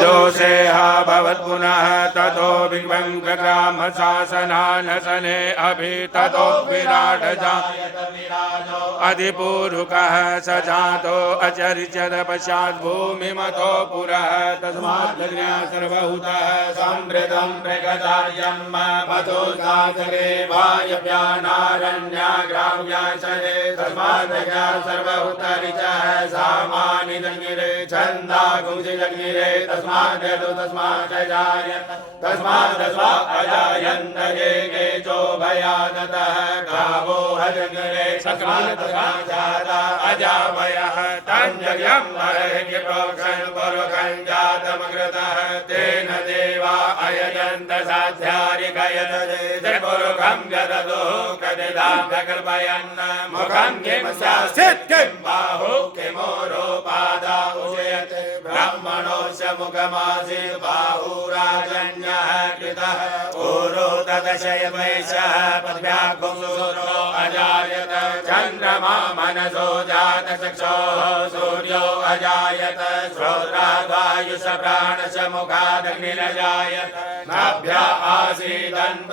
दोषेह भवत्पुनः ततो विग्रम शासनानसने अभि ततो विराटजा अधिपूरुकः स जातो अचरिचर पश्चात् भूमिमतो पुरः तस्मात् सर्वभूतः समृद्धं प्रगतार्यं मतो सागरे वायव्यानारण्याग्राम्याचरे तस्मात् सर्वभूतरिचः सामानि जज्ञिरे छन्दागुंसि जज्ञिरे तस्मात् अजायन्त ये केचो भयादतः गावो हजग्रे सकलतः अजामयः तञ्जयं हरहि प्रोक्षन् पुरुखं जातमग्रतः तेन देवा अयजन्त साध्यारिकयत पुरुखं जदतो कदिदां कृपयन् मुखं किं स्यात् किं बाहु किमोरोपादा उशयत् ब्राह्मणोऽस्य मुखमासि बाहुराजन्यः कृतः ऊरो तदशय वैशः पद्भ्याकुंसुरो अजायत चन्द्रमा मनसो जातचक्षोः सूर्यो अजायत श्रोत्राद्वायुष प्राणश मुखादग्निरजायत नाभ्या आसीदन्त